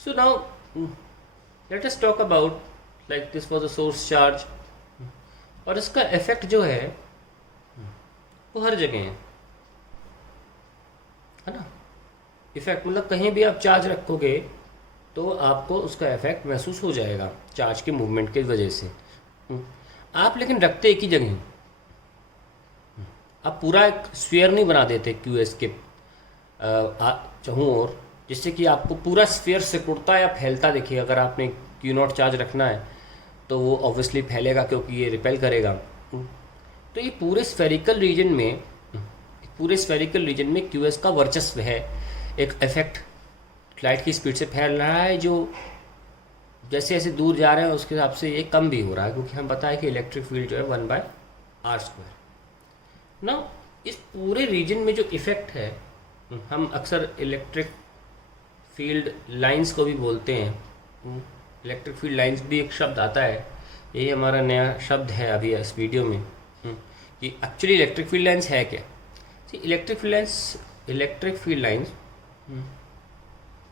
So now let us talk about like this was a source charge और इसका effect जो है वो हर जगह है ना। इफेक्ट मतलब कहीं भी आप चार्ज रखोगे तो आपको उसका इफेक्ट महसूस हो जाएगा चार्ज के मूवमेंट की वजह से। आप लेकिन रखते एक ही जगह, आप पूरा एक स्फीयर नहीं बना देते क्यूएस के चाहूँ और जिससे कि आपको पूरा स्फीयर सिकुड़ता या फैलता दिखे। अगर आपने क्यू नॉट चार्ज रखना है तो वो ऑब्वियसली फैलेगा क्योंकि ये रिपेल करेगा। तो ये पूरे स्फेरिकल रीजन में क्यूएस का वर्चस्व है। एक इफेक्ट लाइट की स्पीड से फैल रहा है जो जैसे जैसे दूर जा रहे हैं उसके हिसाब से ये कम भी हो रहा है, क्योंकि हम पता है कि इलेक्ट्रिक फील्ड जो है 1/r²। ना इस पूरे रीजन में जो इफेक्ट है, हम अक्सर इलेक्ट्रिक फील्ड लाइंस को भी बोलते हैं। इलेक्ट्रिक फील्ड लाइंस भी एक शब्द आता है, यही हमारा नया शब्द है अभी इस वीडियो में कि एक्चुअली इलेक्ट्रिक फील्ड लाइंस है क्या। Electric field lines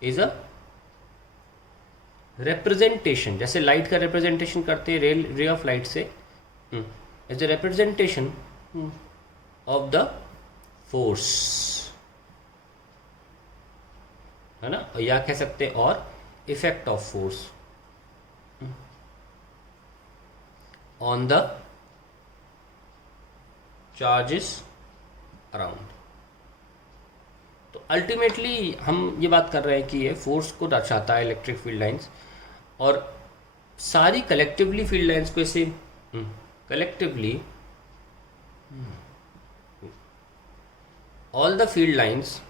is a representation, जैसे लाइट का रिप्रेजेंटेशन करते हैं रे ऑफ लाइट से, is a representation of the force, है ना, या कह सकते हैं और effect of force on the charges around. तो अल्टीमेटली हम ये बात कर रहे हैं कि ये फोर्स को दर्शाता है इलेक्ट्रिक फील्ड लाइंस, और सारी कलेक्टिवली फील्ड लाइंस को ऐसे collectively all the field lines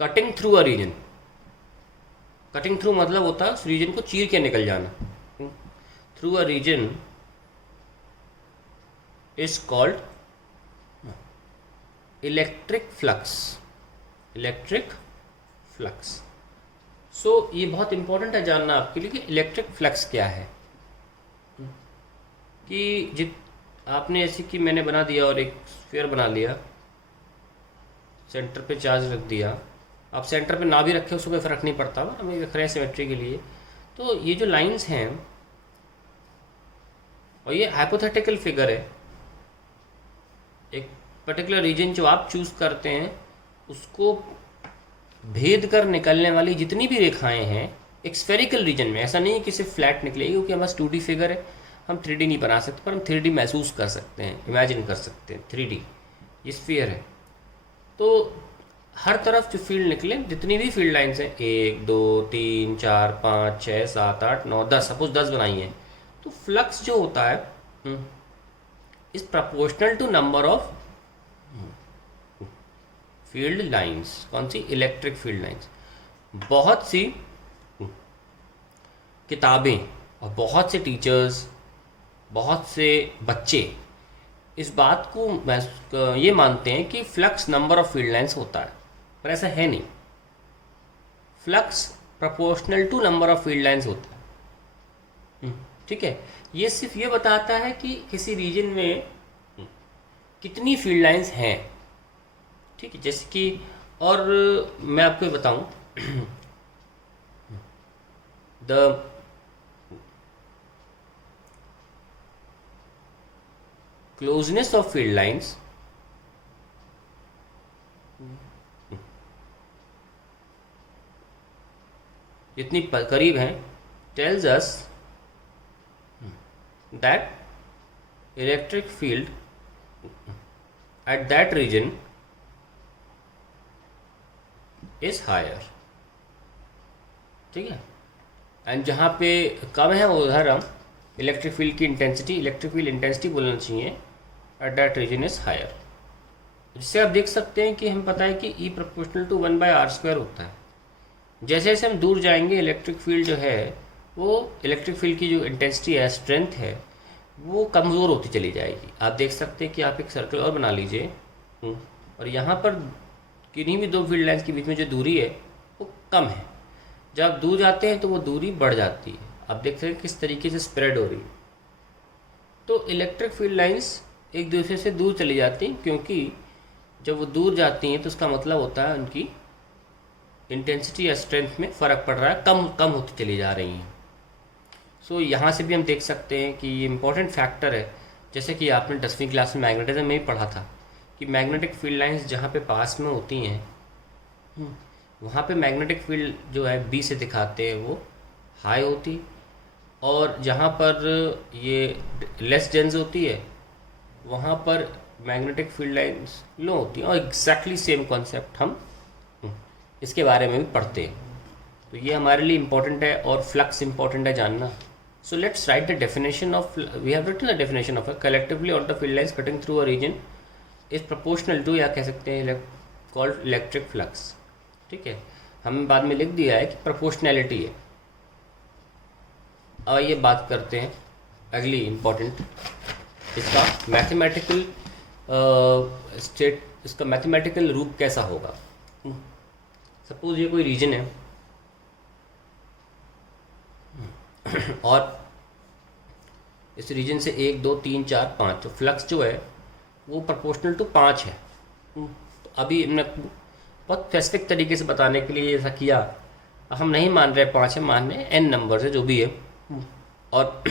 cutting through a region, cutting through मतलब होता है उस रीजन को चीर के निकल जाना, through a region is called electric flux. Electric flux. So ये बहुत इंपॉर्टेंट है जानना आपके लिए कि इलेक्ट्रिक फ्लक्स क्या है। कि आपने ऐसे कि मैंने बना दिया और एक स्फीयर बना लिया, सेंटर पे चार्ज रख दिया, आप सेंटर पे ना भी रखे उसको कोई फ़र्क नहीं पड़ता, हमें रख रहे हैं सिमेट्री के लिए। तो ये जो लाइंस हैं, और ये हाइपोथेटिकल फिगर है, एक पर्टिकुलर रीजन जो आप चूज़ करते हैं उसको भेद कर निकलने वाली जितनी भी रेखाएं हैं एक स्फेरिकल रीजन में, ऐसा नहीं है कि सिर्फ फ्लैट निकलेगी, क्योंकि हमारा 2D फिगर है, हम 3D नहीं बना सकते, पर हम 3D महसूस कर सकते हैं, इमेजिन कर सकते हैं। 3D ये स्फीयर है, तो हर तरफ जो फील्ड निकले, जितनी भी फील्ड लाइंस हैं, 1 2 3 4 5 6 7 8 9 10, सपोज 10 बनाई हैं, तो फ्लक्स जो होता है is proportional to number of field lines. कौन सी? Electric field lines. बहुत सी किताबें और बहुत से टीचर्स, बहुत से बच्चे इस बात को ये मानते हैं कि flux number of field lines होता है, पर ऐसा है नहीं। Flux proportional to number of field lines होता है। ठीक है, ये सिर्फ ये बताता है कि किसी रीजन में कितनी फील्ड लाइंस हैं। ठीक है, जैसे कि, और मैं आपको बताऊं the closeness of field lines जितनी करीब हैं tells us that electric field at that region is higher. ठीक है, एंड जहाँ पे कम है उधर हम इलेक्ट्रिक फील्ड की इंटेंसिटी बोलना चाहिए, at that region is higher. जिससे आप देख सकते हैं कि हम पता है कि E प्रोपोर्शनल टू 1/r² होता है। जैसे जैसे हम दूर जाएंगे इलेक्ट्रिक फील्ड जो है, वो इलेक्ट्रिक फील्ड की जो इंटेंसिटी है, स्ट्रेंथ है, वो कमज़ोर होती चली जाएगी। आप देख सकते हैं कि आप एक सर्कल और बना लीजिए, और यहाँ पर किन्हीं भी दो फील्ड लाइन्स के बीच में जो दूरी है वो कम है। जब आप दूर जाते हैं तो वो दूरी बढ़ जाती है। आप देख सकते हैं किस तरीके से स्प्रेड हो रही है। तो इलेक्ट्रिक फील्ड लाइंस एक दूसरे से दूर चली जाती हैं, क्योंकि जब वो दूर जाती हैं तो उसका मतलब होता है उनकी इंटेंसिटी या स्ट्रेंथ में फ़र्क पड़ रहा है, कम कम होती चली जा रही हैं। सो यहाँ से भी हम देख सकते हैं कि ये इम्पोर्टेंट फैक्टर है। जैसे कि आपने 10वीं क्लास में मैग्नेटिज्म में ही पढ़ा था कि मैग्नेटिक फील्ड लाइंस जहाँ पे पास में होती हैं वहाँ पे मैग्नेटिक फील्ड जो है बी से दिखाते हैं वो हाई होती, और जहाँ पर ये लेस डेंस होती है वहाँ पर मैग्नेटिक फील्ड लाइंस लो होती हैं। और एग्जैक्टली सेम कॉन्सेप्ट हम इसके बारे में भी पढ़ते हैं। तो ये हमारे लिए इम्पोर्टेंट है, और फ्लक्स इम्पोर्टेंट है जानना। So let's write the definition of, we have written the definition of collectively all the field lines cutting through a region is proportional to, या कह सकते हैं कॉल्ड इलेक्ट्रिक फ्लक्स। ठीक है, हमने बाद में लिख दिया है कि प्रोपोर्शनैलिटी है। अब ये बात करते हैं अगली इम्पोर्टेंट, इसका मैथमेटिकल स्टेट, इसका मैथमेटिकल रूप कैसा होगा। सपोज ये कोई रीजन है और इस रीजन से 1 2 3 4 5, तो फ्लक्स जो है वो प्रोपोर्शनल टू 5 है। तो अभी हमने बहुत स्पेसिफिक तरीके से बताने के लिए ऐसा किया, हम नहीं मान रहे 5 है, मान रहे n नंबर से जो भी है। और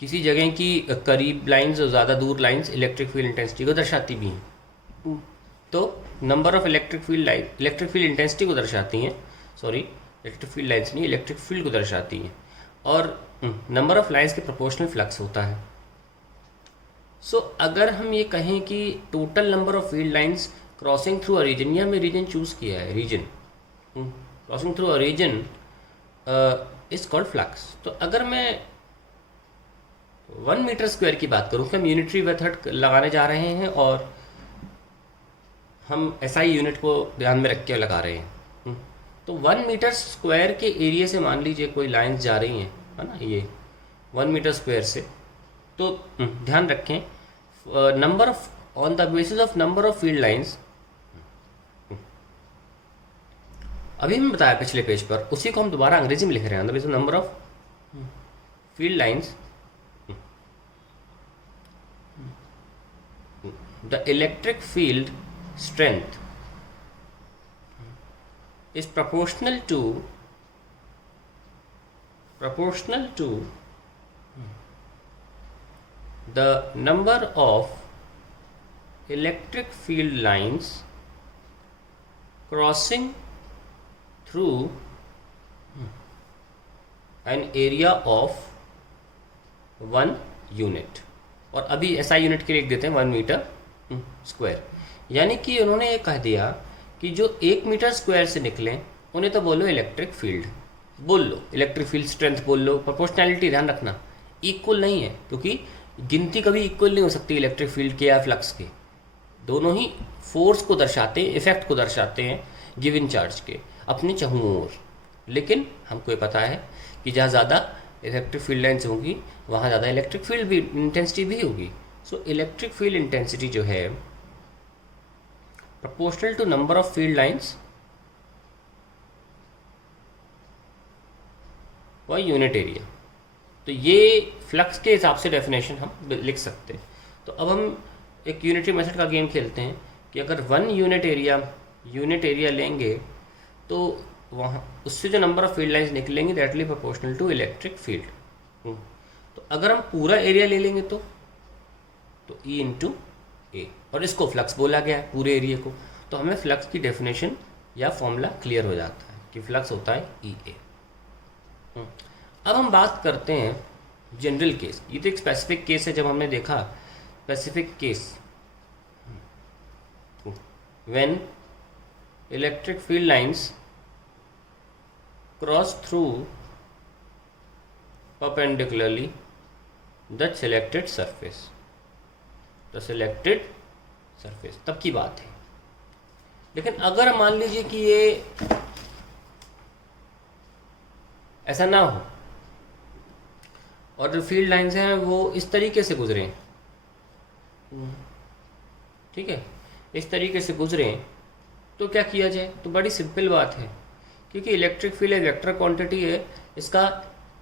किसी जगह की करीब लाइंस और ज़्यादा दूर लाइंस इलेक्ट्रिक फील्ड इंटेंसिटी को दर्शाती भी हैं। तो number of electric field intensity को दर्शाती हैं, सॉरी इलेक्ट्रिक फील्ड लाइंस नहीं, इलेक्ट्रिक फील्ड को दर्शाती हैं। और नंबर ऑफ लाइंस के प्रोपोर्शनल फ्लक्स होता है। सो अगर हम ये कहें कि total number of field lines crossing through a region, ये हमने रीजन चूज़ किया है, region crossing through a region is called flux. तो अगर मैं 1 मीटर स्क्वायर की बात करूँ कि हम यूनिटरी मेथड लगाने जा रहे हैं और हम एसआई यूनिट को ध्यान में रख के लगा रहे हैं, तो 1 मीटर स्क्वायर के एरिया से मान लीजिए कोई लाइंस जा रही हैं, है ना, ये 1 मीटर स्क्वायर से। तो ध्यान रखें number of, on the basis of number of field lines, अभी हम बताया पिछले पेज पर, उसी को हम दोबारा अंग्रेजी में लिख रहे हैं। On the basis of number of field lines the electric field strength is proportional to the number of electric field lines crossing through an area of 1 unit। और अभी SI यूनिट के लिए लिख देते हैं 1 मीटर स्क्वायर। यानी कि उन्होंने ये कह दिया कि जो 1 मीटर स्क्वायर से निकले उन्हें तो बोलो इलेक्ट्रिक फील्ड, बोल लो इलेक्ट्रिक फील्ड स्ट्रेंथ बोल लो। प्रोपोर्शनैलिटी ध्यान रखना, इक्वल नहीं है, क्योंकि गिनती कभी इक्वल नहीं हो सकती इलेक्ट्रिक फील्ड के या फ्लक्स के। दोनों ही फोर्स को दर्शाते हैं, इफेक्ट को दर्शाते हैं गिवन चार्ज के अपने चहुओं ओर। लेकिन हमको ये पता है कि जहाँ ज़्यादा इलेक्ट्रिक फील्ड लाइन्स होंगी वहाँ ज़्यादा इलेक्ट्रिक फील्ड भी इंटेंसिटी भी होगी। सो इलेक्ट्रिक फील्ड इंटेंसिटी जो है proportional to number of field lines और यूनिट एरिया। तो ये फ्लक्स के हिसाब से डेफिनेशन हम लिख सकते हैं। तो अब हम एक यूनिटरी मेथड का गेम खेलते हैं कि अगर 1 यूनिट एरिया लेंगे तो वहाँ उससे जो नंबर ऑफ फील्ड लाइंस निकलेंगे that will proportional to electric field. तो अगर हम पूरा एरिया ले लेंगे तो E इंटू ए, और इसको फ्लक्स बोला गया है पूरे एरिया को। तो हमें फ्लक्स की डेफिनेशन या फॉर्मूला क्लियर हो जाता है कि फ्लक्स होता है ई ए। अब हम बात करते हैं जनरल केस। ये तो एक स्पेसिफिक केस है, जब हमने देखा specific case when electric field lines cross through perpendicularly the selected surface, तब की बात है। लेकिन अगर मान लीजिए कि ये ऐसा ना हो और जो फील्ड लाइंस हैं वो इस तरीके से गुजरें, ठीक है, इस तरीके से गुजरें, तो क्या किया जाए। तो बड़ी सिंपल बात है, क्योंकि इलेक्ट्रिक फील्ड एक वेक्टर क्वांटिटी है, इसका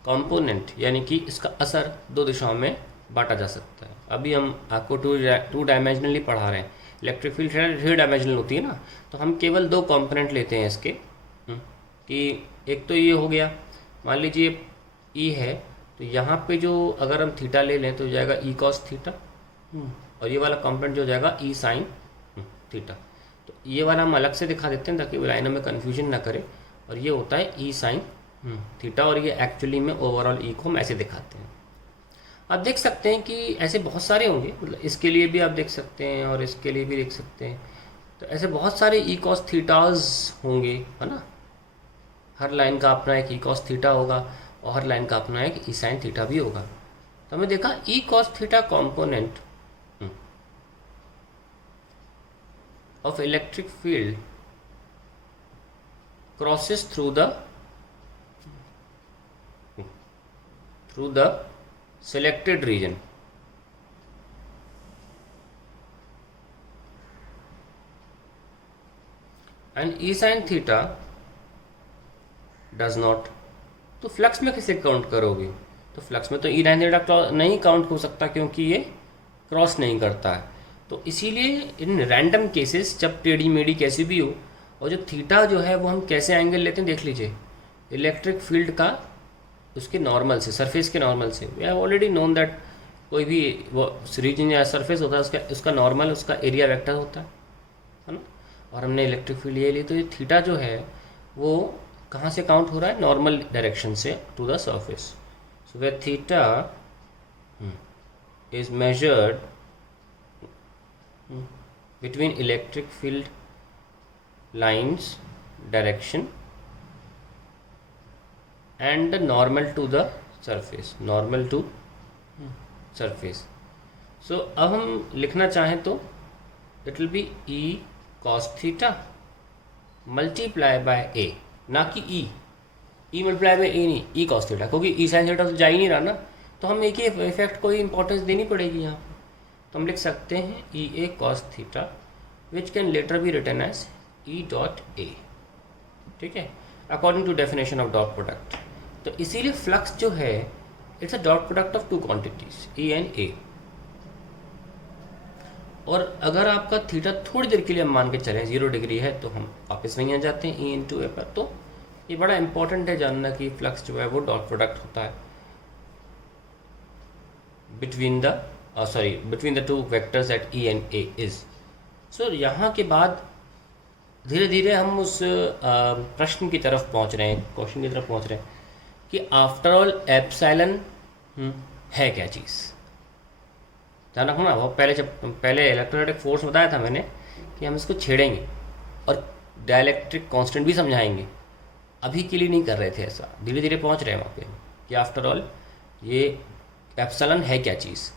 कंपोनेंट यानी कि इसका असर 2 दिशाओं में बांटा जा सकता है। अभी हम आपको टू डायमेंशनली पढ़ा रहे हैं, इलेक्ट्रिक फील्ड थ्री डायमेंशनल होती है ना, तो हम केवल दो कंपोनेंट लेते हैं इसके। कि एक तो ये हो गया, मान लीजिए ई है, तो यहाँ पे जो अगर हम थीटा ले लें तो हो जाएगा ई कॉस थीटा, और ये वाला कंपोनेंट जो हो जाएगा ई साइन थीटा। तो ये वाला हम अलग से दिखा देते हैं ताकि लाइनों में कन्फ्यूजन ना करे, और ये होता है ई साइन थीटा, और ये एक्चुअली में ओवरऑल ई को हम ऐसे दिखाते हैं। आप देख सकते हैं कि ऐसे बहुत सारे होंगे, मतलब इसके लिए भी आप देख सकते हैं और इसके लिए भी देख सकते हैं, तो ऐसे बहुत सारे ई कॉस थीटाज होंगे, है ना। हर लाइन का अपना एक ई कॉस थीटा होगा और हर लाइन का अपना एक ई साइन थीटा भी होगा। तो हमें देखा E cos theta component of electric field crosses through the selected region, and E sin theta does not। तो फ्लक्स में किसे काउंट करोगे? तो फ्लक्स में तो ई sin थीटा नहीं काउंट हो सकता क्योंकि ये क्रॉस नहीं करता है। तो इसीलिए इन रैंडम केसेस जब टेढ़ी मेढ़ी कैसी भी हो, और जो थीटा जो है वो हम कैसे एंगल लेते हैं देख लीजिए, इलेक्ट्रिक फील्ड का उसके नॉर्मल से, सरफेस के नॉर्मल से। We have already known that कोई भी वो रीजन या सरफेस होता है उसका नॉर्मल, उसका एरिया वेक्टर होता है ना। और हमने इलेक्ट्रिक फील्ड ये ली, तो ये थीटा जो है वो कहाँ से काउंट हो रहा है? नॉर्मल डायरेक्शन से टू द सरफेस। सो वे theta is measured between electric field lines direction and the normal to the surface, normal to surface। so अब हम लिखना चाहें तो it will be e cos theta multiply by a, ना कि e multiply by a नहीं, e cos theta, क्योंकि e sin theta तो जा ही नहीं रहा ना, तो हम एक ही इफेक्ट को ही इंपॉर्टेंस देनी पड़ेगी यहाँ। तो हम लिख सकते हैं E A cos theta which can later be written as E dot A, ठीक है, according to definition of dot product. तो इसीलिए फ्लक्स जो है it's a dot product of two quantities E and A. और अगर आपका थीटा थोड़ी देर के लिए हम मान के चलें 0 डिग्री है, तो हम वापस वहीं आ जाते हैं ई इंटू ए पर। तो ये बड़ा इंपॉर्टेंट है जानना कि फ्लक्स जो है वो डॉट प्रोडक्ट होता है between the two vectors at e and a is. So यहाँ के बाद धीरे धीरे हम उस प्रश्न की तरफ पहुँच रहे हैं, क्वेश्चन की तरफ पहुँच रहे हैं कि आफ्टर ऑल एप्सिलॉन है क्या चीज़। ध्यान रखना, वो पहले इलेक्ट्रोस्टैटिक फोर्स बताया था मैंने कि हम इसको छेड़ेंगे और डायइलेक्ट्रिक कांस्टेंट भी समझाएंगे। अभी के लिए नहीं कर रहे थे ऐसा, धीरे धीरे पहुँच रहे हैं वहाँ पे कि आफ्टर ऑल ये एप्सिलॉन है क्या चीज़।